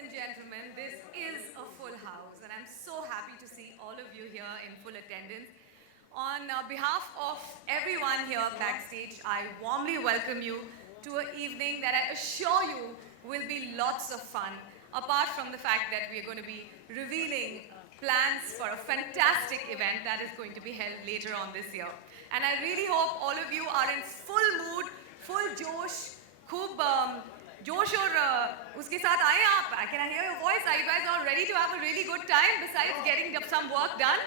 and gentlemen, this is a full house, and I'm so happy to see all of you here in full attendance. On behalf of everyone here backstage, I warmly welcome you to an evening that I assure you will be lots of fun, apart from the fact that we are going to be revealing plans for a fantastic event that is going to be held later on this year. And I really hope all of you are in full mood, full josh, खूब जोश और उसके साथ आए आप. Can I hear your voice? Are you guys all ready to have a really good time besides getting some work done?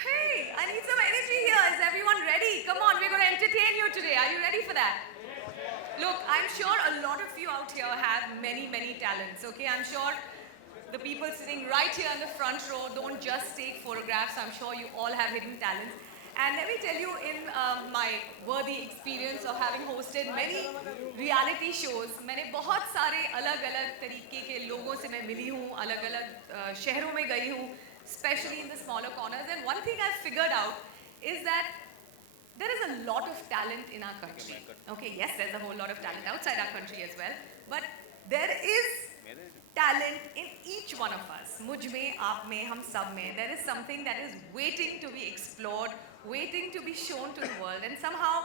Hey, I need some energy here. Is everyone ready? Come on, we're going to entertain you today. Are you ready for that? Look, I'm sure a lot of you out here have many, many talents, okay? I'm sure the people sitting right here in the front row don't just take photographs. I'm sure you all have hidden talents. And let me tell you, in my worthy experience of having hosted many reality shows, मैंने बहुत सारे अलग-अलग तरीके के लोगों से मैं मिली हूँ, अलग-अलग शहरों में गई हूँ, especially in the smaller corners. And one thing I've figured out is that there is a lot of talent in our country. Okay, yes, there's a whole lot of talent outside our country as well, but there is talent in each one of us. मुझ में, आप में, हम सब में. There is something that is waiting to be explored, waiting to be shown to the world, and somehow,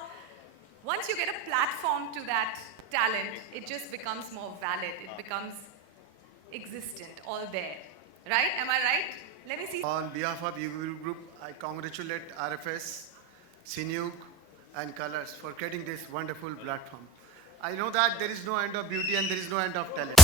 once you get a platform to that talent, it just becomes more valid. It becomes existent, all there. Right? Am I right? Let me see. On behalf of UV Group, I congratulate RFS, Sinug, and Colors for getting this wonderful platform. I know that there is no end of beauty and there is no end of talent.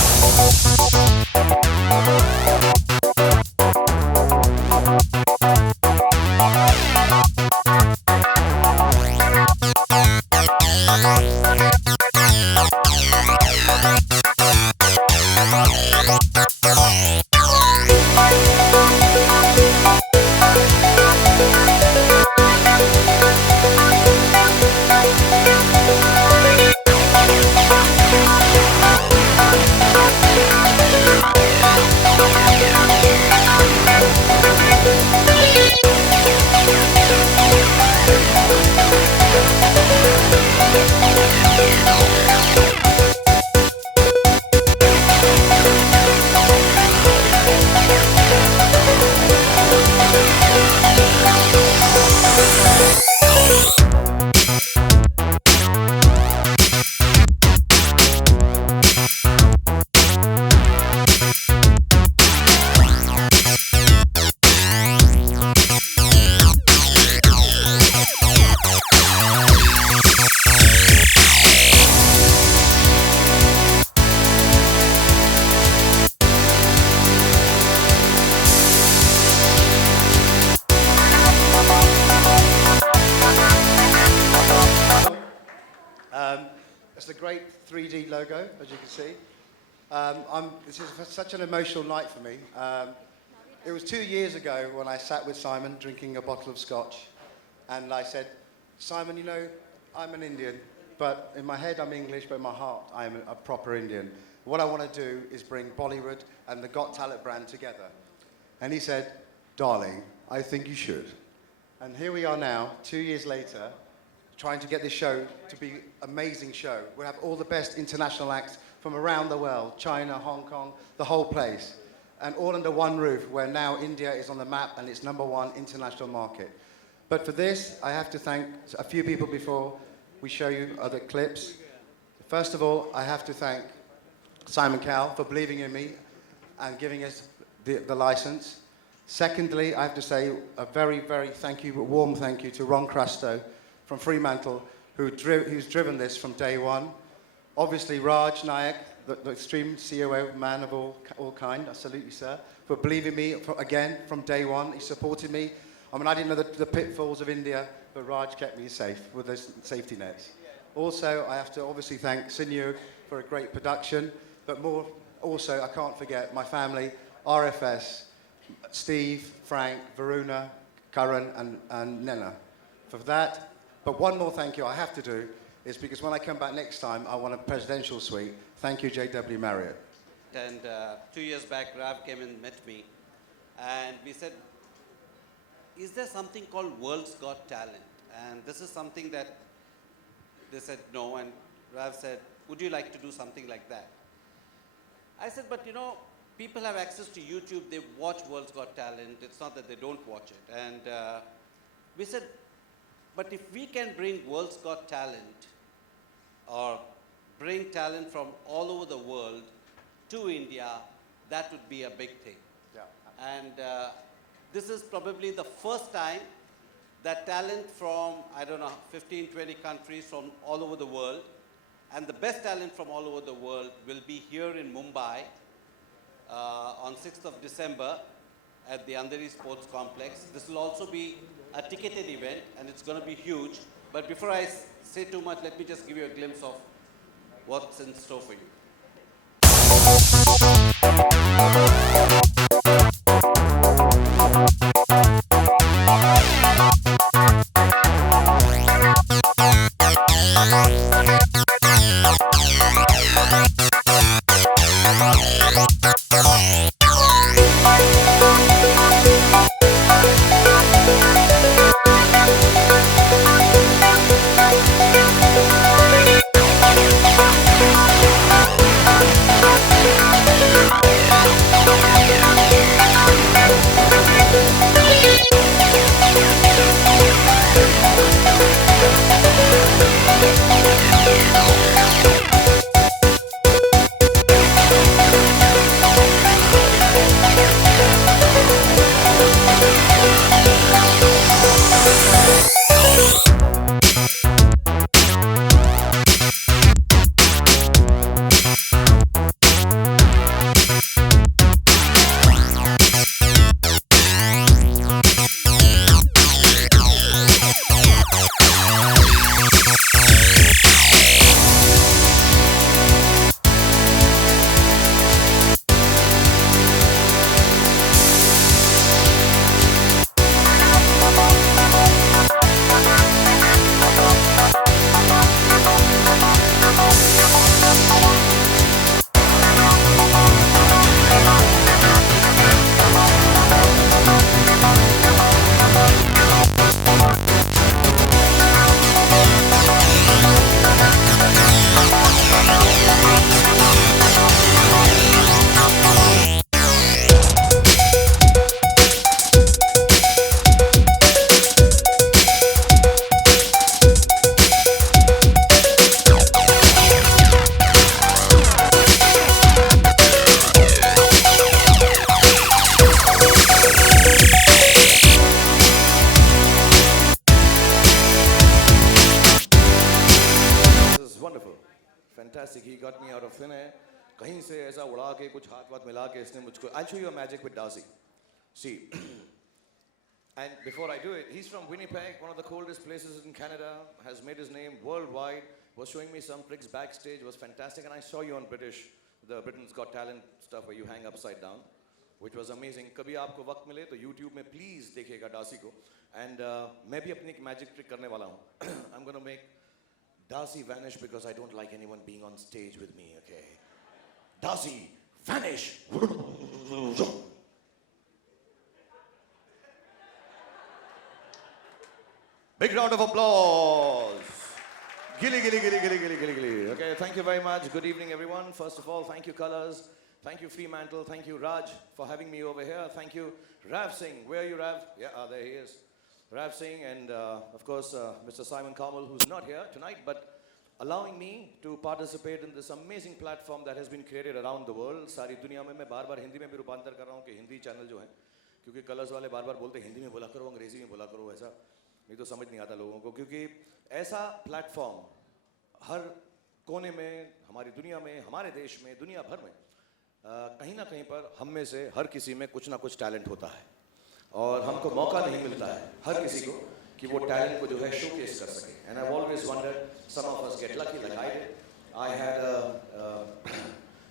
It's a great 3D logo, as you can see. This is such an emotional night for me. It was 2 years ago when I sat with Simon drinking a bottle of scotch, and I said, Simon, you know, I'm an Indian, but in my head I'm English, but in my heart I'm a proper Indian. What I want to do is bring Bollywood and the Got Talent brand together. And he said, darling, I think you should. And here we are now, 2 years later, trying to get this show to be an amazing show. We have all the best international acts from around the world, China, Hong Kong, the whole place. And all under one roof, where now India is on the map and it's #1 international market. But for this, I have to thank a few people before we show you other clips. First of all, I have to thank Simon Cowell for believing in me and giving us the license. Secondly, I have to say a very, very warm thank you to Ron Crasto from Fremantle, who's driven this from day one. Obviously, Raj Nayak, the extreme COO, man of all kind, I salute you, sir, for believing me, again, from day one. He supported me. I mean, I didn't know the pitfalls of India, but Raj kept me safe with those safety nets. Also, I have to obviously thank Sinug for a great production, but more, also, I can't forget my family, RFS, Steve, Frank, Varuna, Karan, and Nena. For that, but one more thank you I have to do is because when I come back next time, I want a presidential suite. Thank you, JW Marriott. And 2 years back, Rav came and met me. And we said, is there something called World's Got Talent? And this is something that they said no. And Rav said, would you like to do something like that? I said, but you know, people have access to YouTube, they watch World's Got Talent, it's not that they don't watch it. And we said, but if we can bring World's Got Talent or bring talent from all over the world to India, that would be a big thing. Yeah. And this is probably the first time that talent from, I don't know, 15, 20 countries from all over the world, and the best talent from all over the world will be here in Mumbai on 6th of December at the Andheri Sports Complex. This will also be a ticketed event, and it's going to be huge. But before I say too much, let me just give you a glimpse of what's in store for you. Fantastic. He got me out of thin air. कहीं से ऐसा उड़ा के कुछ हाथ वाथ मिला के इसने मुझको. I'll show you a magic with Darcy. See. And before I do it, he's from Winnipeg, one of the coldest places in Canada. Has made his name worldwide. Was showing me some tricks backstage. Was fantastic. And I saw you on the Britain's Got Talent stuff where you hang upside down, which was amazing. कभी आपको वक्त मिले तो YouTube में please देखिएगा Darcy को. And मैं भी अपनी एक magic trick करने वाला हूँ. I'm going to make Darcy vanish because I don't like anyone being on stage with me, okay? Darcy, vanish! Big round of applause. Gilly, gilly, gilly, gilly, gilly, gilly, gilly. Okay, thank you very much. Good evening, everyone. First of all, thank you, Colors. Thank you, Fremantle. Thank you, Raj, for having me over here. Thank you, Rav Singh. Where are you, Rav? Yeah, there he is. Rav Singh and, of course, Mr. Simon Cowell, who's not here tonight, but allowing me to participate in this amazing platform that has been created around the world. सारी दुनिया में मैं बार-बार हिंदी में भी रूपांतर कर रहा हूँ कि हिंदी चैनल जो है, क्योंकि कलर्स वाले बार-बार बोलते हिंदी में बोला करो, अंग्रेजी में बोला करो, ऐसा नहीं तो समझ नहीं आता लोगों को, क्योंकि ऐसा प्लेटफॉर्म हर कोने में, हमारी दुनिया में, हमारे देश में, दुनिया भर में कहीं ना कहीं पर हम में से हर किसी में कुछ ना कुछ टैलेंट होता है और हमको मौका नहीं मिलता है हर किसी को कि वो टैलेंट को जो है शोकेस कर सके. And I've always wondered, some of us get lucky like I did. I had a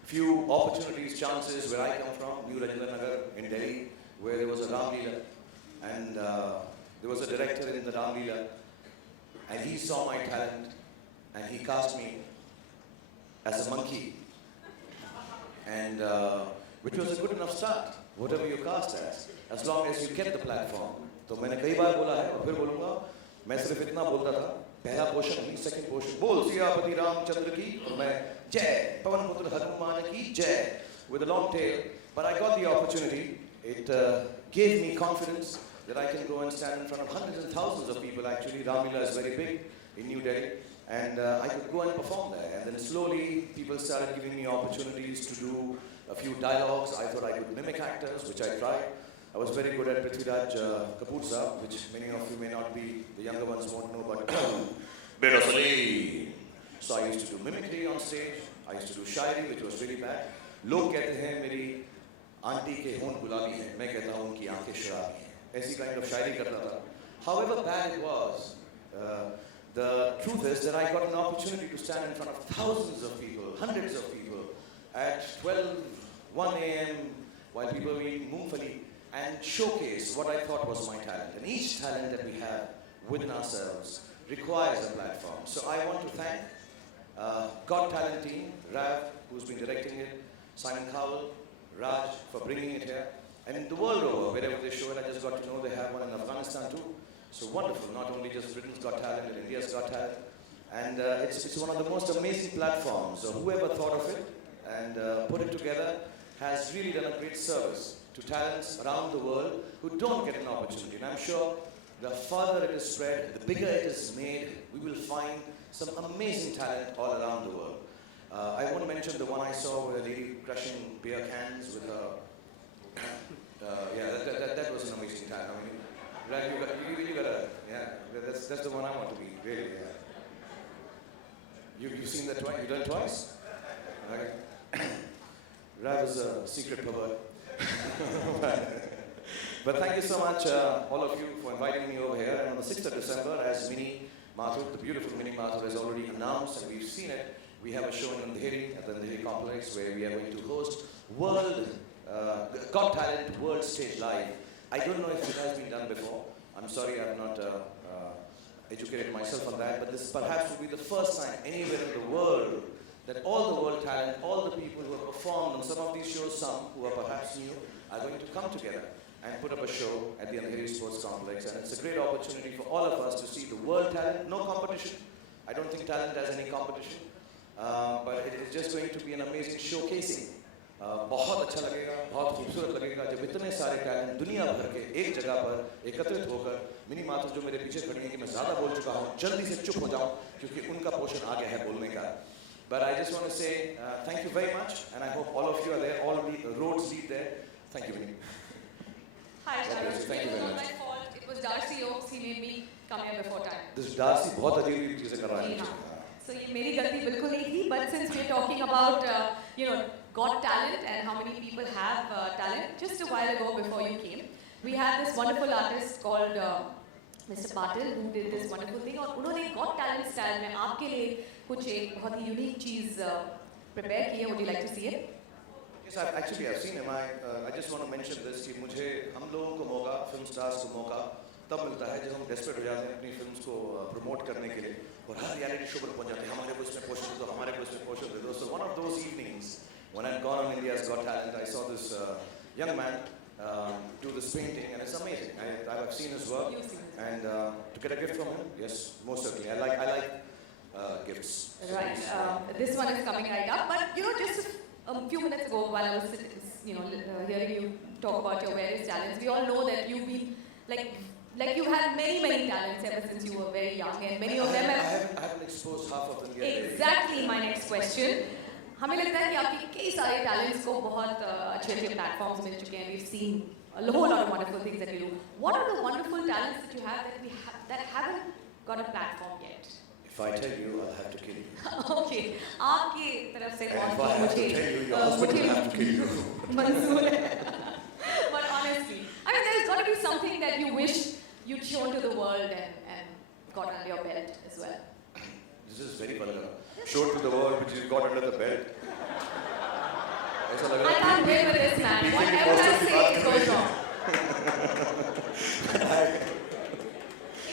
few opportunities, chances where I come from, New Rajendra Nagar in Delhi, where there was a Ram Leela, and there was a director in the Ram Leela, and he saw my talent, and he cast me as a monkey, and which was a good enough start, whatever you cast as long as you get the platform. तो मैंने कई बार बोला है और फिर बोलूँगा, मैं सिर्फ इतना बोलता था, पहला पोर्शन नहीं, सेकंड पोर्शन, बोल सियापति रामचंद्र की, और मैं जय पवन पुत्र हनुमान की जय. with a long tail, but I got the opportunity. It gave me confidence that I can go and stand in front of hundreds and thousands of people. Actually, Ramlila is very big in New Delhi, and I could go and perform there. And then slowly, people started giving me opportunities to do a few dialogues. I thought I could mimic actors, which I tried. I was very good at Prithviraj Kapoor Saab, which many of you may not be, the younger ones won't know, but Beta Salim. So I used to do mimicry on stage. I used to do Shayari, which was really bad. लोग कहते हैं मेरी aunty के होंठ गुलाबी हैं, मैं कहता हूँ उनकी आंखें शराबी हैं. ऐसी kind of शायरी करता था. However bad it was, the truth is that I got an opportunity to stand in front of thousands of people, hundreds of people, at 12, 1 a.m. while people were eating moongfali, and showcase what I thought was my talent. And each talent that we have within ourselves requires a platform. So I want to thank Got Talent team, Rav, who's been directing it, Simon Cowell, Raj, for bringing it here. And in the world over, wherever they show it, I just got to know they have one in Afghanistan too. So wonderful, not only just Britain's Got Talent, but India's Got Talent. And it's one of the most amazing platforms. So whoever thought of it and put it together has really done a great service to talents around the world who don't get an opportunity. And I'm sure the further it is spread, the bigger it is made, we will find some amazing talent all around the world. I won't mention the one I saw with a lady crushing beer cans with her. That was an amazing talent. I mean, right, you really gotta, that's the one I want to be, really, yeah. You've seen that twice? You've done it twice? Okay. Rav is a secret pervert. But thank you so much, all of you, for inviting me over here. And on the 6th of December, as Mini Mathur, the beautiful Mini Mathur, has already announced, and we've seen it, we have a show in Andheri, at the Andheri complex, where we are going to host Got Talent World Stage Live. I don't know if it has been done before. I'm sorry I've not educated myself on that, but this perhaps will be the first time anywhere in the world that all the world talent, all the people who have performed on some of these shows, some who are perhaps new, are going to come together and put up a show at the Andheri Sports Complex. And it's a great opportunity for all of us to see the world talent. No competition. I don't think talent has any competition. But it is just going to be an amazing showcasing. बहुत अच्छा लगेगा, बहुत खूबसूरत लगेगा जब इतने सारे talent दुनिया भर के एक जगह पर एकत्रित होकर मिनी माथुर जो मेरे पीछे खड़ी हैं कि मैं ज़्यादा बोल चुका हूँ, जल्दी से चुप हो जाऊँ क्योंकि उनका पोर्शन आ गया है बोलने का. But I just want to say thank you very much, and I hope all of you are there. All the roads lead there. Thank you, Vinny. Hi, Sharon. Thank you It very was much. my fault. It was Darcy Oaks. He made me come here before time. This Darcy बहुत अजीब चीजें कर रहा है. जी हाँ. So ये मेरी गलती बिल्कुल नहीं थी. But since we're talking about Got Talent and how many people have talent, just a while ago before you came, we had this wonderful artist called Mr. Patil who did this wonderful thing. और उन्होंने Got Talent style में आपके लिए कुछ एक बहुत ही unique चीज prepare की है. Would you like to see it? Yes, I've seen him. I just want to mention this कि मुझे हम लोगों को मौका, film stars को मौका तब मिलता है जब हम desperate हो जाते हैं अपनी films को promote करने के लिए और हर reality show पर पहुंच जाते हैं. हमारे को इसमें पोर्शन दे दो, हमारे को इसमें पोर्शन दे दो. So one of those evenings when I'd gone on India's Got Talent, I saw this young man do this painting, and it's amazing. I've seen his work, and to get a gift from him, yes, most certainly. I like gifts. Right. This one is coming right up. But just a few minutes ago, while I was hearing you talk about your various talents, we all know that you've been like you've had many talents ever since you were very young, and many of them I haven't exposed half of them yet. Exactly my next question. हमें लगता है कि आपके कई सारे talents को बहुत अच्छे platforms मिल चुके हैं. We've seen a whole lot of wonderful things that you do. What are the wonderful talents that you have that haven't got a platform yet? If I tell you, I'll have to kill you. Okay, आपकी तरफ से And कौन if I have to मुझे tell you, your husband will have to kill you. मंजूर है. But honestly, I mean, there's got to be something that you wish you'd shown to the world and got under your belt as well. This is very vulgar. Show to the world which you got under the belt. ऐसा लग रहा I है can't win with this man. Whatever I say, it goes wrong.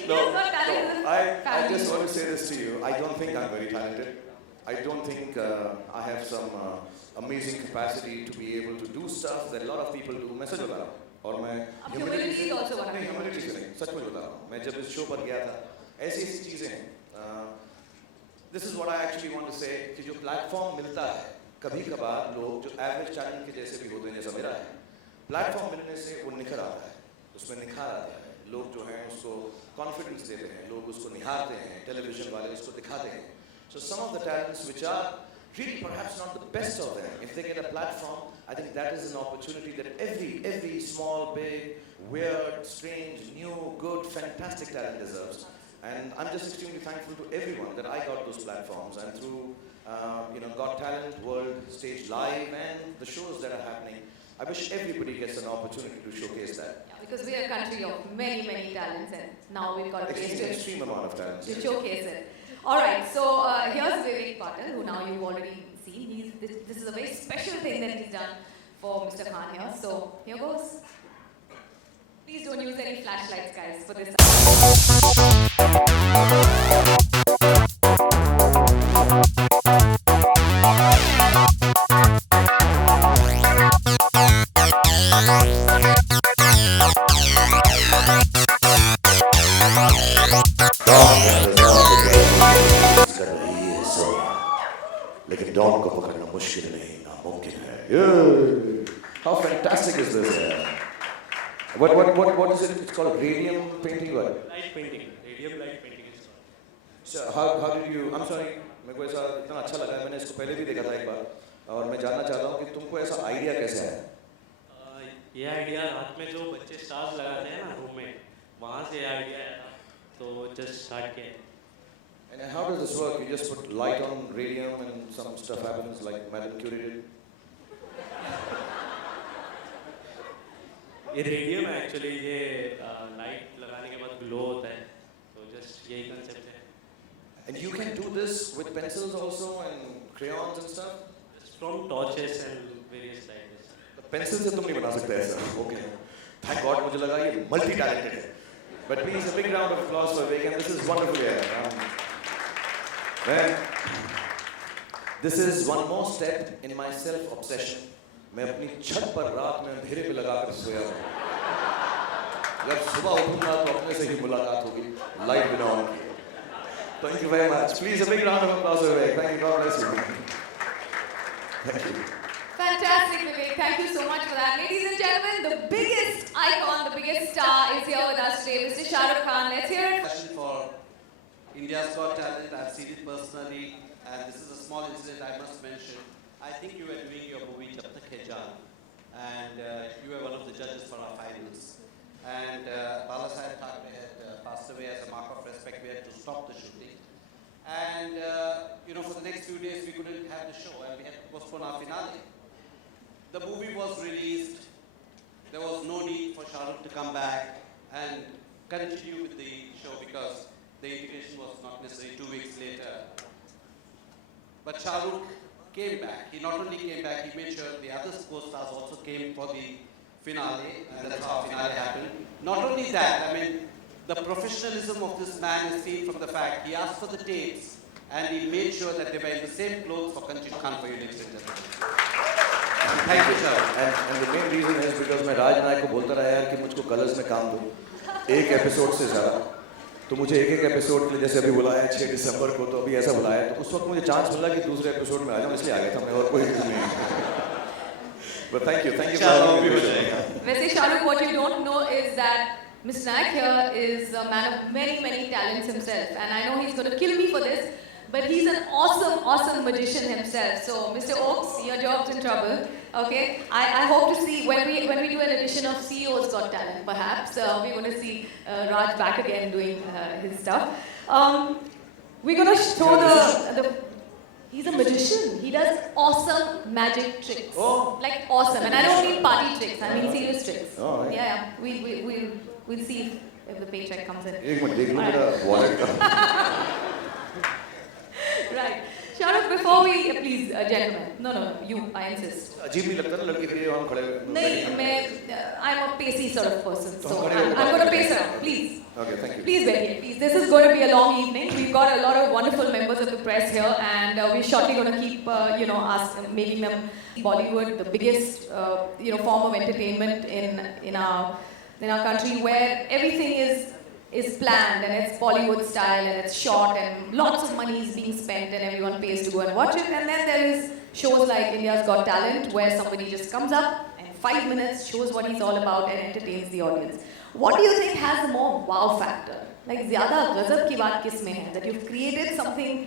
No, India's Got Talent is a I family just show. want to say this to you. I don't think I'm very talented. I don't think I have some amazing capacity to be able to do stuff that a lot of people do. मैं सच बता रहा हूँ. और मैं humility is also one of नहीं them. humility से नहीं, सच में बता रहा हूँ. मैं जब इस शो पर गया था, ऐसी चीजें हैं. This is what I actually want to say कि जो प्लेटफॉर्म मिलता है कभी कभार लोग जो एवरेज टैलेंट के जैसे भी होते हैं, जैसा मेरा है, प्लेटफॉर्म मिलने से वो निखर आता है, उसमें निखार आता है, लोग जो हैं उसको कॉन्फिडेंस देते हैं, लोग उसको निहारते हैं, टेलीविजन वाले उसको दिखाते हैं. So some of the talents which are really perhaps not the best of them, if they get a platform, I think that is an opportunity that every small, big, weird, strange, new, good, fantastic talent deserves. And I'm just extremely thankful to everyone that I got those platforms, and through Got Talent, World Stage Live, and the shows that are happening, I wish everybody gets an opportunity to showcase that. Yeah, because we are a country of many, many talents, and now we've got a place Extreme amount of talent. to showcase it. All right, so here's Vivek Patil, who now you've already seen. This is a very special thing that he's done for Mr. Khan here. So here goes. Please don't use any flashlights, guys, for this. लेकिन don को पकड़ना मुश्किल नहीं, नामुमकिन है. How fantastic is this? What is it? It's called radium painting. What? Light painting, radium light painting is called. So how did you? I'm sorry, मेरे को ऐसा इतना अच्छा लगा है, मैंने इसको पहले भी देखा था एक बार, और मैं जानना चाहता हूँ कि तुमको ऐसा आइडिया कैसे आया? ये आइडिया रात में जो बच्चे स्टार्स लगाते हैं ना रूम में, वहाँ से आइडिया आया था, तो जस्ट स्टार्ट किया. And how does this work? You just put light on radium and some stuff happens like Madame Curie did? ये रेडियम है एक्चुअली, ये लाइट लगाने के बाद ग्लो होता है, तो जस्ट यही कंसेप्ट है. And you can do this with pencils also and crayons and stuff? From torches and various lights. Pencil से तुम नहीं बना सकते ऐसा. Okay. Thank God, मुझे लगा ये multi talented है. But please, a big round of applause for Vivek, and this is wonderful here. Well, this is one more step in my self-obsession. मैं अपनी छत पर रात में अंधेरे पे लगाकर सोया हूँ. जब सुबह उठूंगा तो अपने से ही मुलाकात होगी. Light बिना ऑन किए. Thank you very much. Please, a big round of applause for Vivek. Thank you. God bless you. Thank you. Fantastic, Vivek. Thank you so much for that. Ladies and gentlemen, the biggest icon, the biggest star is here with us today, Mr. Shah Rukh Khan. Let's hear it. Passion for India's Got Talent. I've seen it personally, and this is a small incident I must mention. I think you were doing your movie Jab Tak Hai Jaan, and you were one of the judges for our finals. And Bala Saheb Thackeray had passed away. As a mark of respect, we had to stop the shooting. And for the next few days, we couldn't have the show, and we had to postpone our finale. The movie was released. There was no need for Shah Rukh to come back and continue with the show because the integration was not necessary 2 weeks later. But Shah Rukh came back. He not only came back, he made sure the other co-stars also came for the finale, and that's how finale happened. Not only that, I mean, the professionalism of this man is seen from the fact he asked for the tapes and he made sure that they were in the same clothes for Kanchit Khan for you, ladies and gentlemen. Thank you, sir. And the main reason is because मैं राज नायक को बोलता रहा यार कि मुझको colours में काम दो एक एपिसोड से ज़्यादा, तो मुझे एक एपिसोड के लिए जैसे अभी बुलाया 6 दिसंबर को, तो अभी ऐसा बुलाया, तो उस वक्त मुझे चांस मिला कि दूसरे एपिसोड में आ जाऊँ, इसलिए आ गया था मैं, और कोई रीज़न नहीं. But thank you for having me. Vese Shah Rukh, what you don't know is that Mr. Nayak here is a man of many, many talents himself, and I know he's going to kill me for this, but he's an awesome magician himself. So, Mr. Oaks, your job's in trouble. Okay, I hope to see when we do an edition of CEO's Got Talent, perhaps we're going to see Raj back again doing his stuff. We're going to show the. He's a magician. He does awesome magic tricks. Oh. Like awesome. And I don't mean party tricks. I mean serious tricks. Oh, right. Yeah. We'll see if the paycheck comes in. एक minute देख लूँ मेरा wallet का. Right. Shah Rukh, before we please, gentlemen. No, you. I insist. अजीब नहीं लगता ना लड़की खड़ी है वहाँ खड़े हुए. नहीं, I'm a pacey sort of person, तो so हम खड़े I'm होकर going to बात pace करें. around. Please. Okay, thank you. Please wait here, please. This is going to be a long evening. We've got a lot of wonderful members of the press here, and we're shortly going to keep, making them Bollywood the biggest, form of entertainment in our country, where everything is planned and it's Bollywood style and it's short and lots of money is being spent and everyone pays to go and watch it. And then there is shows like India's Got Talent, where somebody just comes up and 5 minutes shows what he's all about and entertains the audience. What do you think has the more wow factor? Like, zyada ghazab ki baat kis mein hai? That you've created something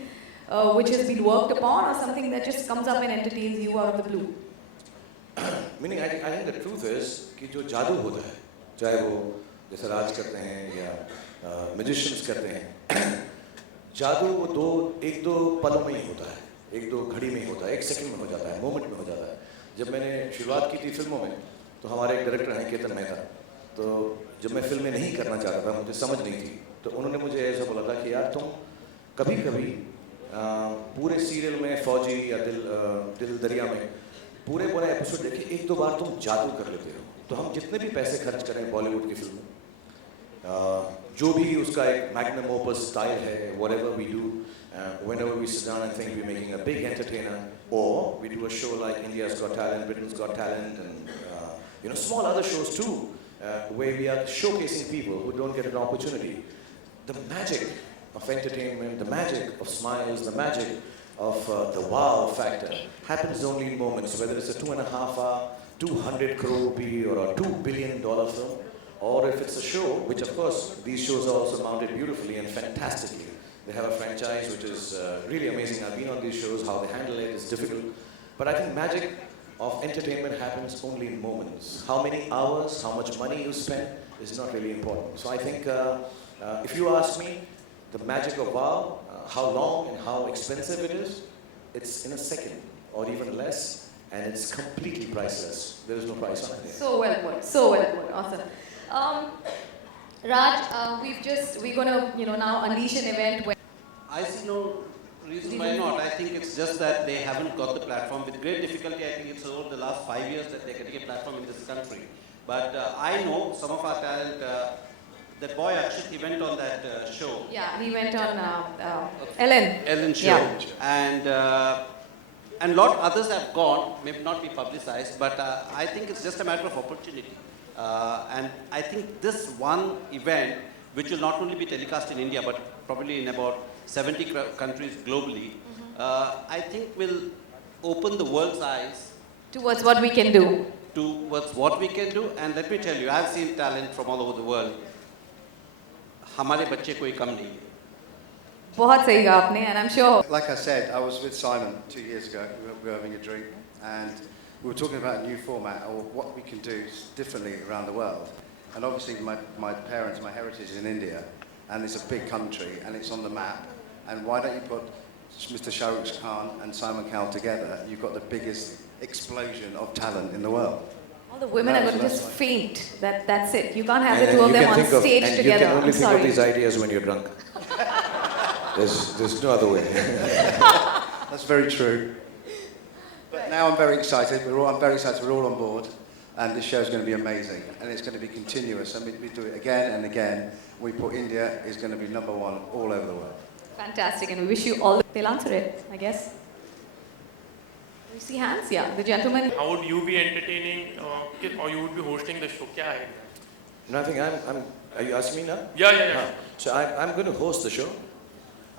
which has been worked upon, or something that just comes up and entertains you out of the blue? Meaning, I think the truth is कि जो जादू होता है, चाहे वो जैसे राज करते हैं या magicians करते हैं, जादू वो एक दो पलों में ही होता है, एक दो घड़ी में ही होता है, एक सेकंड में हो जाता है, मोमेंट में हो जाता है. जब मैंने शुरुआत की थी फिल्मों में, तो हमारे एक डायरेक्टर हैं केतन मेहता, तो जब मैं फिल्में नहीं करना चाहता था, मुझे समझ नहीं थी, तो उन्होंने मुझे ऐसा बोला था कि यार तुम कभी-कभी पूरे सीरियल में फौजी या दिल दरिया में पूरे एपिसोड देखे एक दो बार तुम जादू कर लेते हो. तो हम जितने भी पैसे खर्च करें बॉलीवुड की फिल्म में, जो भी उसका एक मैग्नम ओपस स्टाइल है, whatever we do, whenever we sit down and think we're making a big entertainer, or we do a show like India's Got Talent, Britain's Got Talent, and small other shows too, where we are showcasing people who don't get an opportunity. The magic of entertainment, the magic of smiles, the magic of the wow factor happens only in moments, whether it's a 2.5 hour, 200 crore rupee or a $2 billion film, or if it's a show, which of course these shows are also mounted beautifully and fantastically. They have a franchise which is really amazing. I've been on these shows, how they handle it is difficult. But I think magic of entertainment happens only in moments. How many hours, how much money you spend is not really important. So I think if you ask me, the magic of wow, how long and how expensive it is, it's in a second or even less, and it's completely priceless. There is no price on it. So well put. So well put. Awesome. Raj, we're gonna now unleash an event where I see no reason why not. I think it's just that they haven't got the platform. With great difficulty, I think it's over the last 5 years that they're getting a platform in this country. But I know some of our talent. That boy actually, he went on that show. Yeah, he went on Ellen show. Yeah. And lot others have gone, may not be publicized, but I think it's just a matter of opportunity. And I think this one event, which will not only be telecast in India, but probably in about 70 countries globally, I think will open the world's eyes towards what we can do. Towards what we can do. And let me tell you, I've seen talent from all over the world. हमारे बच्चे कोई कम नहीं है. बहुत सही कहा आपने, and I'm sure. Like I said, I was with Simon 2 years ago. We were having a drink, and we were talking about a new format or what we can do differently around the world. And obviously, my parents, my heritage is in India, and it's a big country, and it's on the map. And why don't you put Mr. Shah Rukh Khan and Simon Cowell together? You've got the biggest explosion of talent in the world. All the women are going to just faint. That's it. You can't have And the two of them on stage and together. You can only I'm think sorry. of these ideas when you're drunk. There's no other way. That's very true. But now I'm very excited. I'm very excited. We're all on board, and this show's going to be amazing, and it's going to be continuous. And we do it again and again. We put India is going to be #1 all over the world. Fantastic, and we wish you all. They'll answer it, I guess. We see hands, yeah. The gentleman. How would you be entertaining, or you would be hosting the show? क्या है? No, I think are you asking me now? Yeah. So I'm going to host the show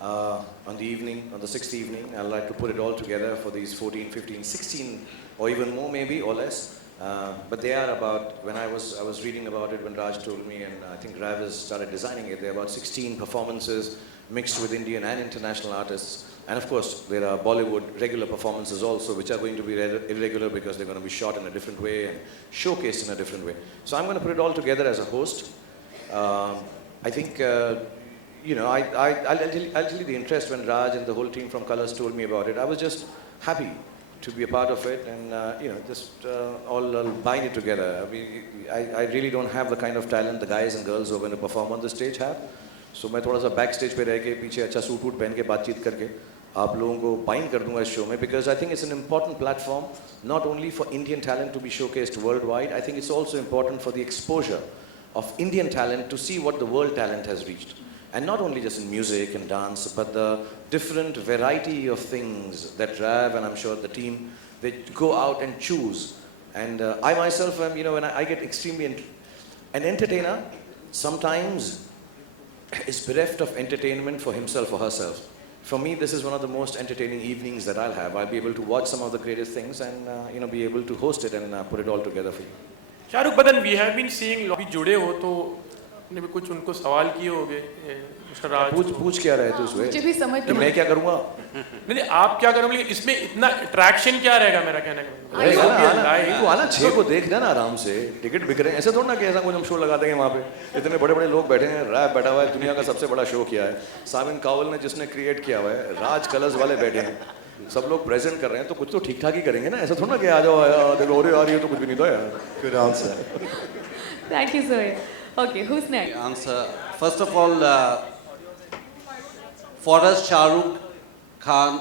on the evening, on the 6th evening. I'd like to put it all together for these 14, 15, 16, or even more maybe, or less. But they are about, when I was reading about it when Raj told me, and I think Rav has started designing it, there are about 16 performances mixed with Indian and international artists. And of course, there are Bollywood regular performances also, which are going to be irregular because they're going to be shot in a different way and showcased in a different way. So I'm going to put it all together as a host. I think, I'll tell you the interest when Raj and the whole team from Colors told me about it. I was just happy to be a part of it and, just all bind it together. I mean, I really don't have the kind of talent the guys and girls who are going to perform on the stage have. So मैं थोड़ा सा back stage पे रह के पीछे अच्छा suit वूट पहन के बातचीत करके आप लोगों को बाइंड कर दूंगा इस शो में, because I think it's an important platform not only for Indian talent to be showcased worldwide. I think it's also important for the exposure of Indian talent to see what the world talent has reached, and not only just in music and dance, but the different variety of things that Rav and I'm sure the team, they go out and choose. And I myself am, when I get extremely an entertainer sometimes is bereft of entertainment for himself or herself. for me, this is one of the most entertaining evenings that I'll have. I'll be able to watch some of the greatest things and be able to host it and put it all together for you. Shahrukh, but then we have been seeing अभी जुड़े हो तो आपने भी कुछ उनको सवाल किए होंगे मिस्टर राज। पूछ क्या रहे थे उसमें? मुझे भी समझ तो मैं क्या करूँगा? नहीं आप क्या करोगे, लेकिन इसमें इतना अट्रैक्शन क्या रहेगा, मेरा कहने का रहेगा ना, तू आना 6 को देख लेना आराम से, टिकट बिक रहे हैं, ऐसे थोड़ा ना कि ऐसा कुछ हम शो लगा देंगे वहाँ पे, इतने बड़े बड़े लोग बैठे हैं, रैप बैठा हुआ है, दुनिया का सबसे बड़ा शो किया है, सामिन कावल ने जिसने क्रिएट किया हुआ है, राज कलर्स वाले बैठे हैं, सब लोग प्रेजेंट कर रहे हैं, तो कुछ तो ठीक ठाक ही करेंगे ना, ऐसा थोड़ा ना कि आ जाओ देखो और आ रही है तो कुछ भी नहीं दो यार। Good answer. Thank you, sir. Okay, who's next? Answer. First of all, for us, Shah Rukh Khan,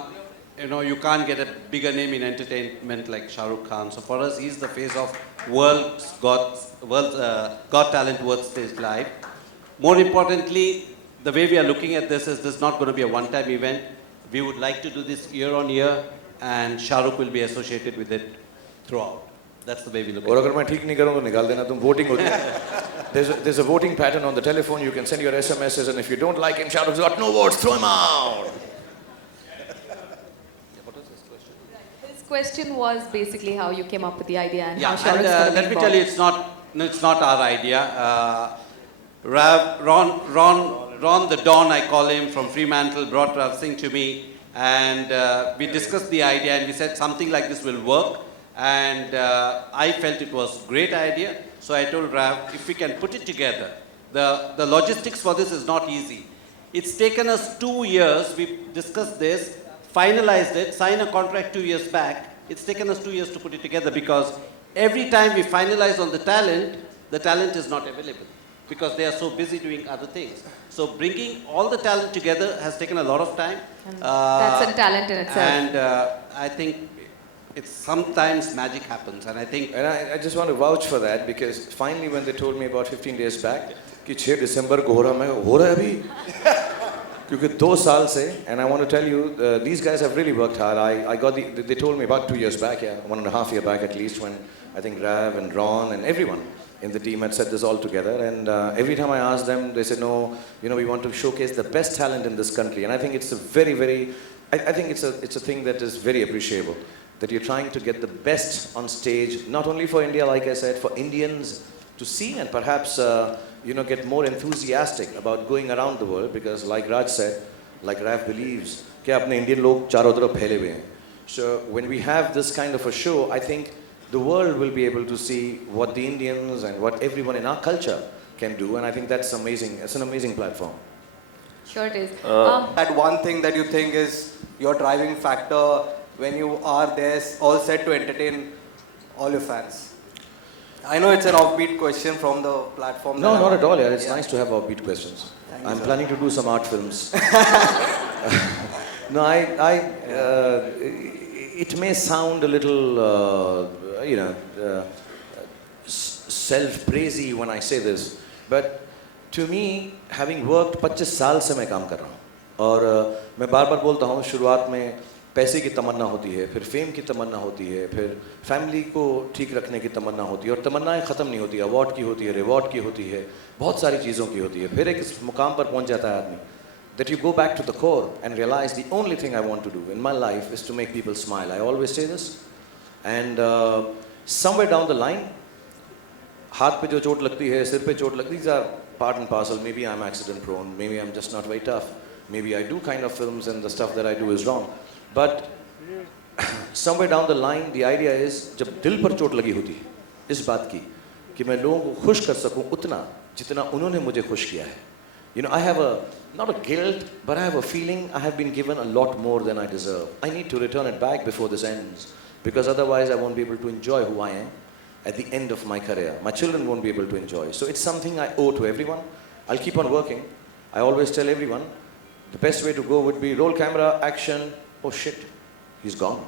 you can't get a bigger name in entertainment like Shah Rukh Khan. So for us, he's the face of world's Got Talent World Stage Live. More importantly, the way we are looking at this is not going to be a one-time event. We would like to do this year on year, and Shah Rukh will be associated with it throughout. That's the way we look at it. और अगर मैं ठीक नहीं करूँ तो निकाल देना, तुम voting होती है. There's a voting pattern on the telephone. You can send your SMSs, and if you don't like him, Shah Rukh's got no votes. Throw him out. His question was basically how you came up with the idea and Yeah, how Shah and Rukh's going to be let me tell you, it's not our idea. Ron the Don, I call him, from Fremantle, brought Rav Singh to me, and we discussed the idea, and we said something like this will work, and I felt it was a great idea, so I told Rav, if we can put it together, the logistics for this is not easy. It's taken us 2 years, we discussed this, finalized it, signed a contract 2 years back. It's taken us 2 years to put it together because every time we finalize on the talent is not available because they are so busy doing other things. So bringing all the talent together has taken a lot of time. That's a talent in itself. And I think it's sometimes magic happens, and I think... And I just want to vouch for that because finally when they told me about 15 days back कि 6 दिसंबर को हो रहा, मैं हो रहा है अभी क्योंकि 2 साल से, and I want to tell you these guys have really worked hard. They told me about 2 years back, 1.5 years back at least, when I think Rav and Ron and everyone in the team had set this all together, and every time I asked them, they said, no, we want to showcase the best talent in this country, and I think it's a very, very, I think it's a thing that is very appreciable, that you're trying to get the best on stage, not only for India, like I said, for Indians to see and perhaps, get more enthusiastic about going around the world, because like Raj said, like Rav believes, कि अपने Indian लोग चारों तरफ फैले हुए हैं. So when we have this kind of a show, I think the world will be able to see what the Indians and what everyone in our culture can do, and I think that's amazing. It's an amazing platform. Sure it is. That one thing that you think is your driving factor when you are there, all set to entertain all your fans? I know it's an offbeat question from the platform. No, not at all. Yeah, it's nice to have offbeat questions. I'm planning to do some art films. No, it may sound a little, self-praisey when I say this, but to me, having worked 25 साल से मैं काम कर रहा हूँ, और मैं बार-बार बोलता हूँ, शुरुआत में पैसे की तमन्ना होती है, फिर फेम की तमन्ना होती है, फिर फैमिली को ठीक रखने की तमन्ना होती है, और तमन्नाएं ख़त्म नहीं होती, अवार्ड की होती है, रिवॉर्ड की होती है, बहुत सारी चीज़ों की होती है, फिर एक मुकाम पर पहुँच जाता है आदमी, that you go back to the core and realize the only thing I want to do in my life is to make people smile. I always say this, and somewhere down the line, हाथ पे जो चोट लगती है, सिर पे चोट लगती है, these are part and parcel. Maybe I'm accident prone, maybe I'm just not very tough, maybe I do kind of films and the stuff that I do is wrong. But somewhere down the line, the idea is जब दिल पर चोट लगी होती है इस बात की कि मैं लोगों को खुश कर सकूं उतना जितना उन्होंने मुझे खुश किया है. I have not a guilt, but I have a feeling I have been given a lot more than I deserve. I need to return it back before this ends, because otherwise I won't be able to enjoy who I am at the end of my career. My children won't be able to enjoy. So it's something I owe to everyone. I'll keep on working. I always tell everyone, the best way to go would be roll camera, action, oh shit, he's gone.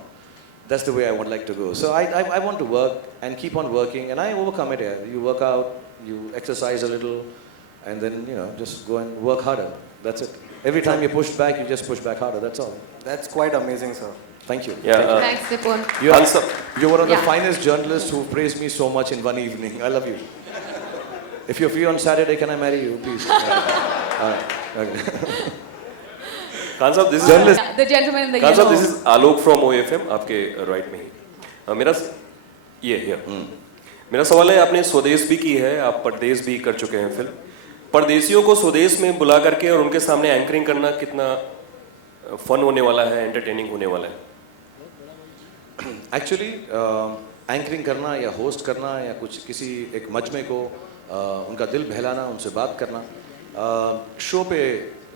That's the way I would like to go. So I want to work and keep on working, and I overcome it here. You work out, you exercise a little, and then, just go and work harder. That's it. Every time you push back, you just push back harder. That's all. That's quite amazing, sir. Thank you. Yeah. Thanks, Nipun. You're one of the Yeah. finest journalists who praised me so much in one evening. I love you. If you're free on Saturday, can I marry you, please? All right. Okay. Khan साहब this Journalist. Yeah, the gentleman in the Khan साहब yellow. This is Alok from OFM आपके right में ही मेरा ये मेरा सवाल है, आपने स्वदेश भी की है, आप परदेश भी कर चुके हैं फिल्म। परदेशियों को स्वदेश में बुला करके और उनके सामने एंकरिंग करना कितना फन होने वाला है, एंटरटेनिंग होने वाला है? एक्चुअली एंकरिंग करना या होस्ट करना या कुछ किसी एक मजमे को उनका दिल बहलाना, उनसे बात करना शो पे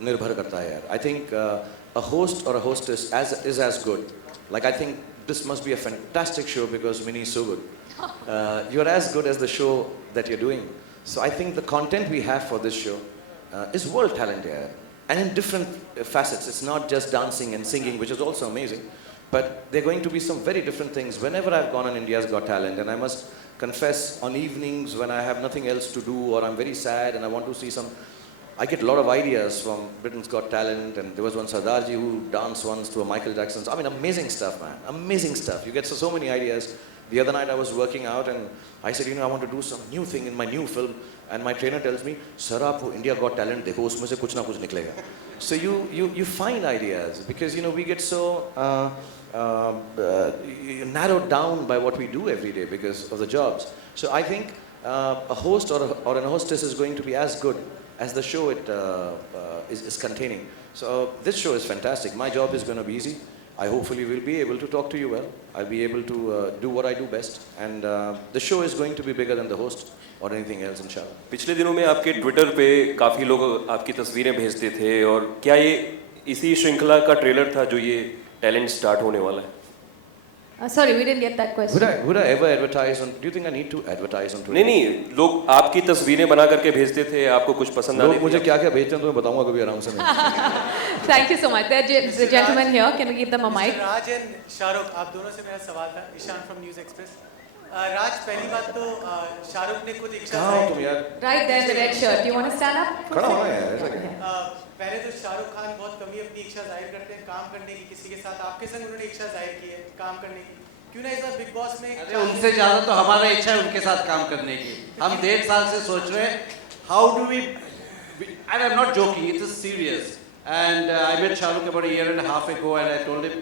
निर्भर करता है यार। I think a host or a hostess is as good, like I think this must be a fantastic show because Minnie is so good. You are as good as the show that you're doing. So I think the content we have for this show is world talent here. And in different facets. It's not just dancing and singing, which is also amazing. But there are going to be some very different things. Whenever I've gone on India's Got Talent, and I must confess, on evenings when I have nothing else to do or I'm very sad and I want to see some, I get a lot of ideas from Britain's Got Talent, and there was one Sardarji who danced once to a Michael Jackson's. I mean, amazing stuff, man. Amazing stuff. You get so many ideas. The other night I was working out and I said, I want to do some new thing in my new film. And my trainer tells me, sir, aap India Got Talent dekho, usme se kuch na kuch niklega. So you find ideas because, we get so narrowed down by what we do every day because of the jobs. So I think a host or an hostess is going to be as good as the show it is containing. So this show is fantastic. My job is going to be easy. I hopefully will be able to talk to you well. I'll be able to do what I do best. And the show is going to be bigger than the host or anything else, inshallah. पिछले दिनों में आपके Twitter पे काफ़ी लोग आपकी तस्वीरें भेजते थे, और क्या ये इसी श्रृंखला का ट्रेलर था जो ये टैलेंट स्टार्ट होने वाला है? Sorry, we didn't get that question. Would I ever advertise on? Do you think I need to advertise on Twitter? नहीं, लोग आपकी तस्वीरें बना करके भेजते थे, आपको कुछ पसंद आ लोग मुझे क्या क्या भेजते हैं तो मैं बताऊंगा कभी आराम से। Thank you so much. There's a gentleman here. Can we give them a mic? Raj and Shahrukh, आप दोनों से मेरा सवाल था। Ishan from News Express. राज, पहली बात तो शाहरुख ने खुद इच्छा कहाँ हो तुम यार? Right there, the red shirt. Do you want to stand up? खड़ा हो यार, ऐसा क्या? पहले तो शाहरुख खान बहुत कम ही अपनी इच्छा जाहिर करते हैं काम करने की किसी के साथ। आपके संग उन्होंने इच्छा जाहिर की है काम करने की, क्यों ना इस बार बिग बॉस में? अरे उनसे ज़्यादा तो हमारा इच्छा है उनके साथ काम करने की। हम 1.5 साल से सोच रहे हैं how do we and I'm not joking, it is serious. And I met Shahrukh about 1.5 years ago and I told him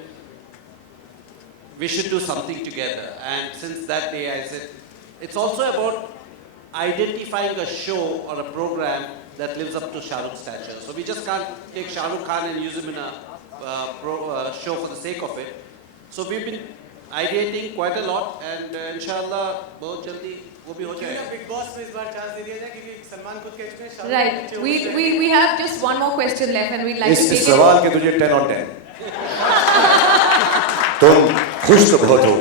we should do something together. And since that day I said it's also about identifying a show or a program that lives up to Shahrukh's stature. So we just can't take Shahrukh Khan and use him in a show for the sake of it. So we've been ideating quite a lot and inshallah बहुत जल्दी वो भी हो क्यों ना जाएगा। Big boss में इस बार चांस दे दिया जाए क्योंकि सलमान खुद कह चुके हैं शाहरुख Right. के नीचे हो We have just one more question left, and we'd like to इस take सवाल it. के तुझे 10 on 10। तुम खुश तो बहुत हो।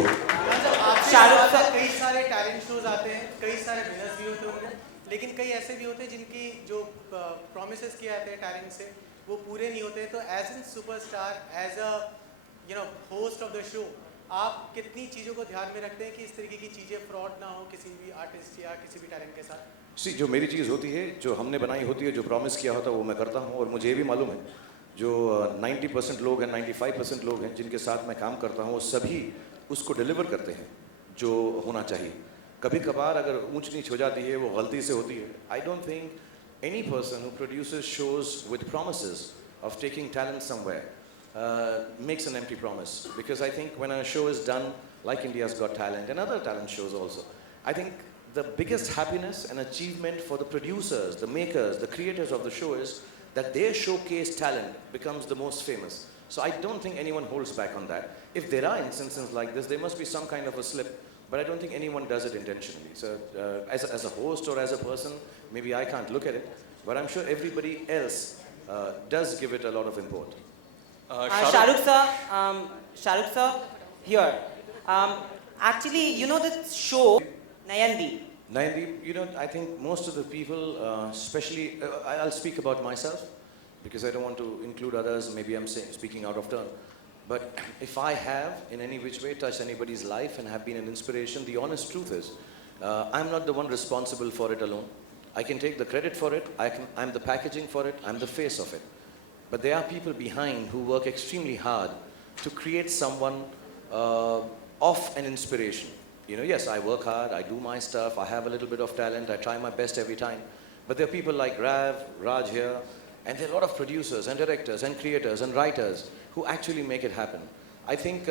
शाहरुख का कई सारे टैलेंट शोज आते हैं, कई सारे विनर्स भी होते होंगे, लेकिन कई ऐसे भी होते हैं जिनकी जो प्रॉमिसेस किए जाते हैं टैलेंट से वो पूरे नहीं होते। तो as an superstar, as a host of the show, आप कितनी चीज़ों को ध्यान में रखते हैं कि इस तरीके की चीज़ें फ्रॉड ना हो किसी भी आर्टिस्ट या किसी भी टैलेंट के साथ? सी जो मेरी चीज़ होती है, जो हमने बनाई होती है, जो प्रॉमिस किया होता है वो मैं करता हूँ। और मुझे ये भी मालूम है जो 90% लोग हैं, 95% लोग हैं जिनके साथ मैं काम करता हूँ, वो सभी उसको डिलीवर करते हैं जो होना चाहिए। कभी कभार अगर ऊंच नीच हो जाती है, वो गलती से होती है। I don't think any person who produces shows with promises of taking talent somewhere makes an empty promise, because I think when a show is done like India's Got Talent and other talent shows also, I think the biggest happiness and achievement for the producers, the makers, the creators of the show is that their showcase talent becomes the most famous. So I don't think anyone holds back on that. If there are instances like this, there must be some kind of a slip, but I don't think anyone does it intentionally. So as a host or as a person, maybe I can't look at it, but I'm sure everybody else does give it a lot of import. Shahrukh sir, here. Actually, you know the show Nayandeep. Nayandeep, I think most of the people, especially, I'll speak about myself because I don't want to include others. Maybe I'm speaking out of turn. But if I have in any which way touched anybody's life and have been an inspiration, the honest truth is, I'm not the one responsible for it alone. I can take the credit for it. I'm the packaging for it. I'm the face of it. But there are people behind who work extremely hard to create someone of an inspiration. Yes, I work hard, I do my stuff, I have a little bit of talent, I try my best every time. But there are people like Raj here, And there are a lot of producers and directors and creators and writers who actually make it happen. I think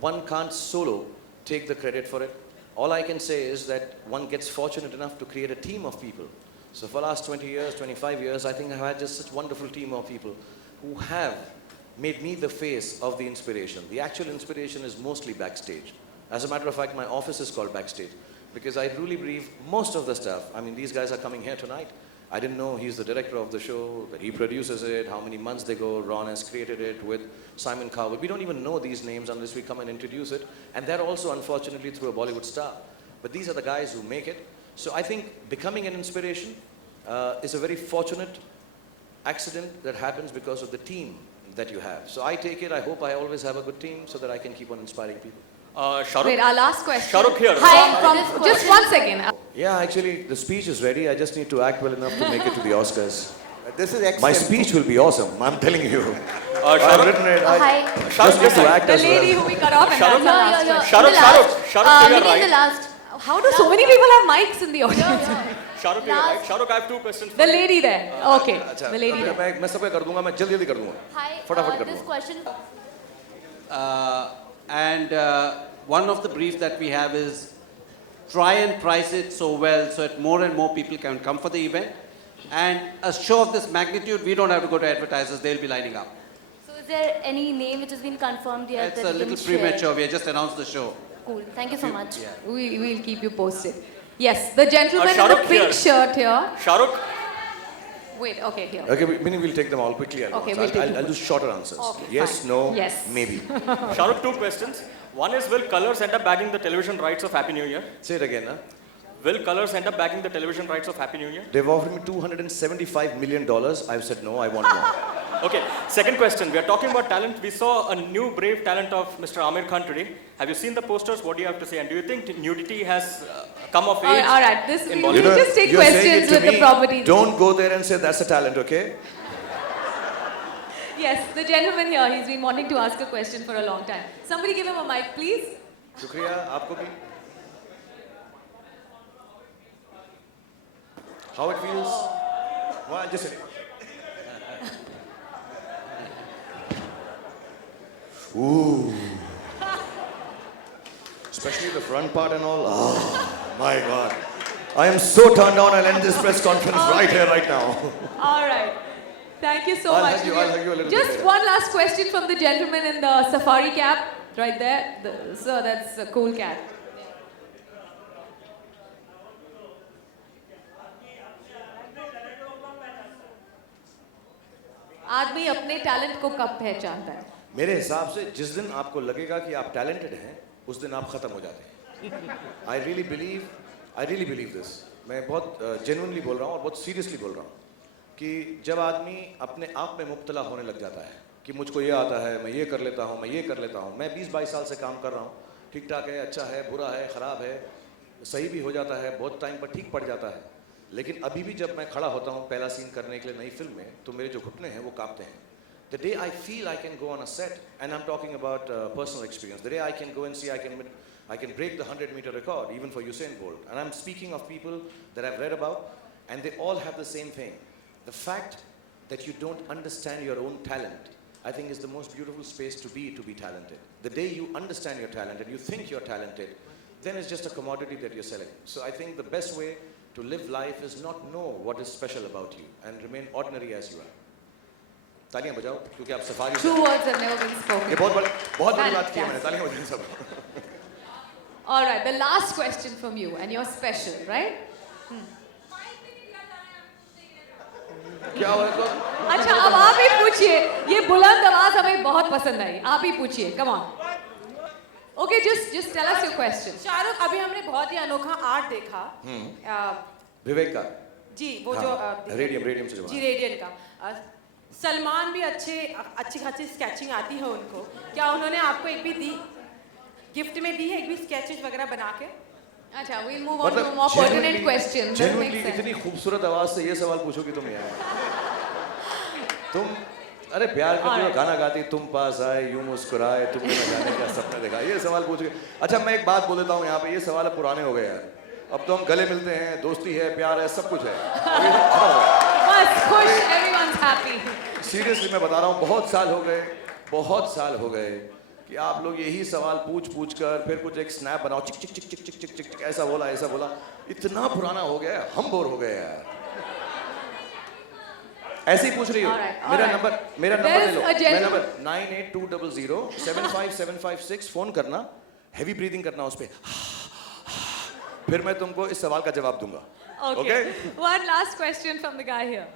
one can't solo take the credit for it. All I can say is that one gets fortunate enough to create a team of people. So for the last 20 years, 25 years, I think I've had just such a wonderful team of people who have made me the face of the inspiration. The actual inspiration is mostly backstage. As a matter of fact, my office is called Backstage because I truly believe most of the stuff, I mean, these guys are coming here tonight. I didn't know he's the director of the show, that he produces it, how many months they go. Ron has created it with Simon Cowell. We don't even know these names unless we come and introduce it. And they're also, unfortunately, through a Bollywood star. But these are the guys who make it. So I think becoming an inspiration is a very fortunate accident that happens because of the team that you have. So I take it, I hope I always have a good team so that I can keep on inspiring people. Shahrukh. Wait, our last question. Shahrukh here. Hi, just 1 second. Yeah, actually, the speech is ready. I just need to act well enough to make it to the Oscars. This is excellent. My speech will be awesome, I'm telling you. I've Shahrukh. written it. I Hi. just need to act The as lady well. who we cut off and Shahrukh. that's our last You're question. Shahrukh, you're Maybe in the right. last. How do so many people have mics in the audience? Shahrukh, you're right. Shahrukh, I have 2 questions for The you. lady there. Okay. अच्छा, The lady there. मैं सबका कर दूंगा, मैं जल्दी कर दूंगा. Hi. फटाफट कर This दूंगा. question. And one of the briefs that we have is try and price it so well so that more and more people can come for the event. And a show of this magnitude, we don't have to go to advertisers, they'll be lining up. So is there any name which has been confirmed yet? It's that a you little can share? premature, we have just announced the show. Cool. Thank you so much. Yeah. We'll keep you posted. Yes, the gentleman in the Shahrukh pink here. shirt here. Shahrukh, Wait, okay, here. Okay, meaning we'll take them all quickly at Okay, once. we'll take I'll them. do shorter answers. Okay, Yes, fine. no, Yes. maybe. Shahrukh, 2 questions. One is, will Colors end up bagging the television rights of Happy New Year? Say it again, huh? Will Colors end up bagging the television rights of Happy New Year? They've offered me $275 million. I've said no, I want more. Okay, second question. We are talking about talent. We saw a new brave talent of Mr. Aamir Khan today. Have you seen the posters? What do you have to say? And do you think nudity has come of age? All right, this in we'll Bollywood? just take You're saying questions it to with the me. property. Don't go there and say that's a talent, okay? Yes, the gentleman here, he's been wanting to ask a question for a long time. Somebody give him a mic, please. Shukriya, aapko bhi. How it feels? Well, just a minute. Ooh. Especially the front part and all. Oh, my God. I am so turned on. I'll end this press conference right here, right now. All right. Thank you so I'll much. hug you a little bit Just later. one last question from the gentleman in the safari cap, right there. Sir, that's a cool cap. आदमी अपने talent को कब पहचानता है? मेरे हिसाब से जिस दिन आपको लगेगा कि आप टैलेंटेड हैं, उस दिन आप खत्म हो जाते हैं. I really believe this. मैं बहुत genuinely बोल रहा हूँ और बहुत seriously बोल रहा हूँ कि जब आदमी अपने आप में मुब्तला होने लग जाता है कि मुझको ये आता है, मैं ये कर लेता हूँ, मैं ये कर लेता हूँ. मैं 20-22 साल से काम कर रहा हूँ. ठीक ठाक है, अच्छा है, बुरा है, ख़राब है, सही भी हो जाता है, बहुत टाइम पर ठीक पड़ जाता है. लेकिन अभी भी जब मैं खड़ा होता हूँ पहला सीन करने के लिए नई फिल्म में, तो मेरे जो घुटने हैं वो कांपते हैं. The day I feel I can go on a set, and I'm talking about personal experience, the day I can go and see I can break the 100-meter record, even for Usain Bolt. And I'm speaking of people that I've read about, and they all have the same thing. The fact that you don't understand your own talent, I think is the most beautiful space to be talented. The day you understand your talent and you think you're talented, then it's just a commodity that you're selling. So I think the best way to live life is not know what is special about you and remain ordinary as you are. तालियां बजाओ क्योंकि आप safari Two words have never been spoken. ये बहुत बड़ी बात की है मैंने. तालियां बजाएं सब. All right, the last question from you, and you're special, right? क्या हुआ तो? अच्छा, अब आप ही पूछिए. ये बुलंद आवाज हमें बहुत पसंद आई. आप ही पूछिए. Come on. Okay, just tell us your question. Shahrukh, अभी हमने बहुत ही अनोखा आर्ट देखा. विवेक का. जी, वो हाँ, जो रेडियम से जो जी रेडियन का. सलमान भी अच्छी खासी स्केचिंग आती है उनको. क्या उन्होंने आपको एक भी दी, गिफ्ट में दी है एक भी स्केचेस वगैरह बना के? अच्छा, we'll move on to a more pertinent question. That genuinely makes sense. इतनी खूबसूरत आवाज से ये सवाल पूछोगी तुम यार. तुम अरे प्यार करती हो, गाना गाती, तुम पास आए यूं मुस्कुराए, तुमने न जाने क्या सपने देखा, ये सवाल पूछोगे. अच्छा मैं एक बात बोल देता हूँ यहाँ पे, ये सवाल पुराने हो गए यार. अब तो हम गले मिलते हैं, दोस्ती है, प्यार है, सब कुछ है. One बस खुश, everyone's happy. सीरियसली मैं बता रहा हूँ, बहुत साल हो गए कि आप लोग यही सवाल पूछ कर फिर कुछ एक स्नैप बनाओ, चिक चिक चिक चिक चिक चिक चिक चिक, ऐसा बोला, इतना पुराना हो गया है, हम बोर हो गए यार। ऐसे ही पूछ रही हो। मेरा नंबर ले लो। मेरा नंबर 9820075756 फोन करना, हेवी ब्रीदिंग करना उस पे, फिर मैं तुमको इस सवाल का जवाब दूंगा। Okay. One last question from the guy here.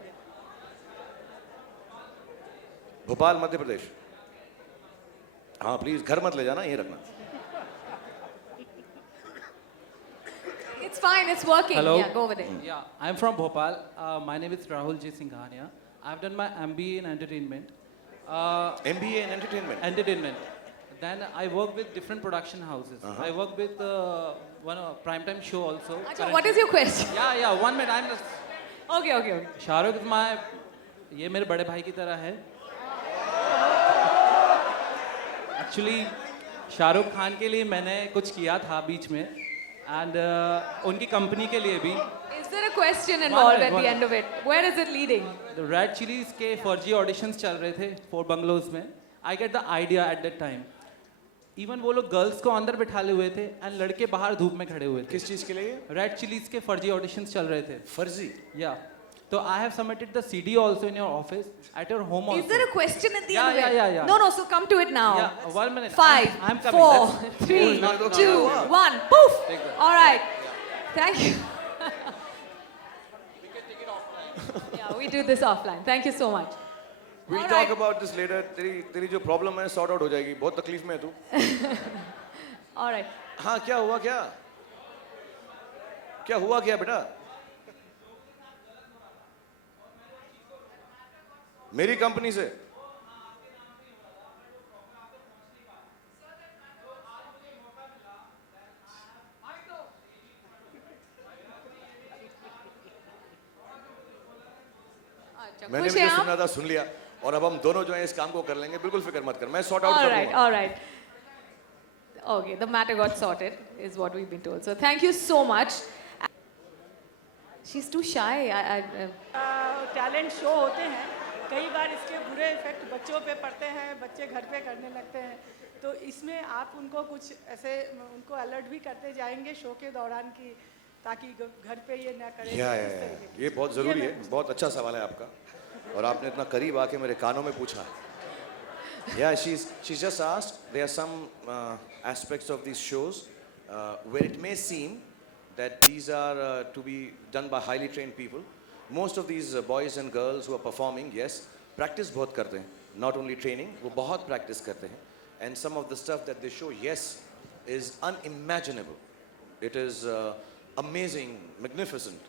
Bhopal Madhya Pradesh. हाँ प्लीज घर मत ले जाना, ये रखना। It's fine, it's working. Hello. Yeah, go over there. Yeah, I'm from Bhopal. My name is Rahul J. Singhania. I've done my MBA in entertainment. MBA in entertainment? Entertainment. Then I work with different production houses. I work with one primetime show also. Achha, what is your question? Yeah, 1 minute. I'm just... Okay. Shahrukh is my... ये मेरे बड़े भाई की तरह है. Actually, Shahrukh Khan के लिए मैंने कुछ किया था बीच में. And उनकी कंपनी के लिए भी. Is there a question involved at the end of it? Where is it leading? The Red Chillies के फर्जी ऑडिशंस चल रहे थे 4 बंगलोज में. I get the idea at that time. Even वो लोग गर्ल्स को अंदर बिठाले हुए थे and लड़के बाहर धूप में खड़े हुए थे. किस चीज के लिए? Red Chillies के फर्जी ऑडिशंस चल रहे थे. फर्जी? Yeah. So I have submitted the CD also in your office, at your home also. Is there a question at the end of it? Yeah. No, so come to it now. Yeah, 1 minute. 5, I'm coming. 4, 3, 2, 1, poof! All right. Thank you. Yeah, we do this offline. Thank you so much. We'll talk about this later. तेरी जो problem है sort out हो जाएगी. बहुत तकलीफ में है तू. All right. हाँ क्या हुआ बेटा? मेरी कंपनी से मैंने भी जो सुना था सुन लिया और अब हम दोनों जो है इस काम को कर लेंगे. बिल्कुल फिक्र मत कर, मैं सॉर्ट आउट कर लूंगा. All right. Okay, the matter got sorted, is what we've been told. So thank you so much. She's too shy. Talent show होते हैं, कई बार इसके बुरे इफेक्ट बच्चों पे पड़ते हैं, बच्चे घर पे करने लगते हैं, तो इसमें आप उनको कुछ ऐसे उनको अलर्ट भी करते जाएंगे शो के दौरान की ताकि घर पे ये ना करें. ये बहुत ज़रूरी है. बहुत अच्छा सवाल है आपका और आपने इतना करीब आके मेरे कानों में पूछा. Yeah, she's just asked. There are some aspects of these shows where it may seem that these are to be done by highly trained people. Most of these boys and girls who are performing, yes, practice बहुत करते हैं. Not only training, वो बहुत practice करते हैं. And some of the stuff that they show, yes, is unimaginable. It is amazing, magnificent.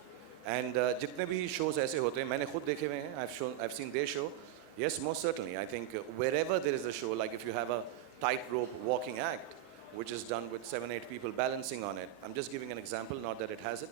And जितने भी shows ऐसे होते हैं, मैंने खुद देखे हुए हैं. I've seen their show. Yes, most certainly. I think wherever there is a show, like if you have a tightrope walking act, which is done with 7-8 people balancing on it. I'm just giving an example, not that it has it.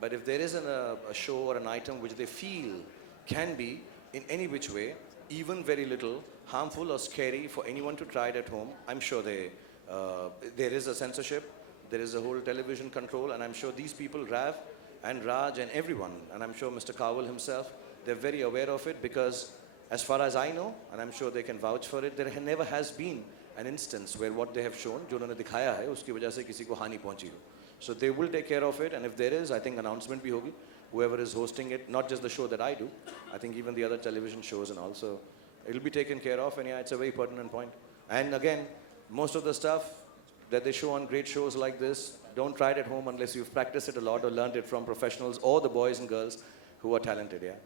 But if there is a show or an item which they feel can be, in any which way, even very little, harmful or scary for anyone to try it at home, I'm sure there is a censorship, there is a whole television control, and I'm sure these people, Rav and Raj and everyone, and I'm sure Mr. Kawal himself, they're very aware of it because as far as I know, and I'm sure they can vouch for it, there never has been an instance where what they have shown, जो उन्होंने दिखाया है, उसकी वजह से किसी को हानि पहुंची हो. So they will take care of it, and if there is, I think announcement भी होगी. Whoever is hosting it, not just the show that I do, I think even the other television shows and also, it'll be taken care of, and yeah, it's a very pertinent point. And again, most of the stuff that they show on great shows like this, don't try it at home unless you've practiced it a lot or learned it from professionals or the boys and girls who are talented, yeah.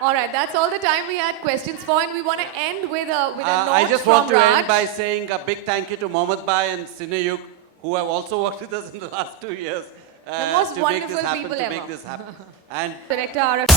All right, that's all the time we had questions for, and we want to end with a note I just from want to Raj. end by saying a big thank you to Mohammed Bhai and Sinayuk, who have also worked with us in the last 2 years. The most to wonderful make this happen, people to ever. make this happen. And Director RF.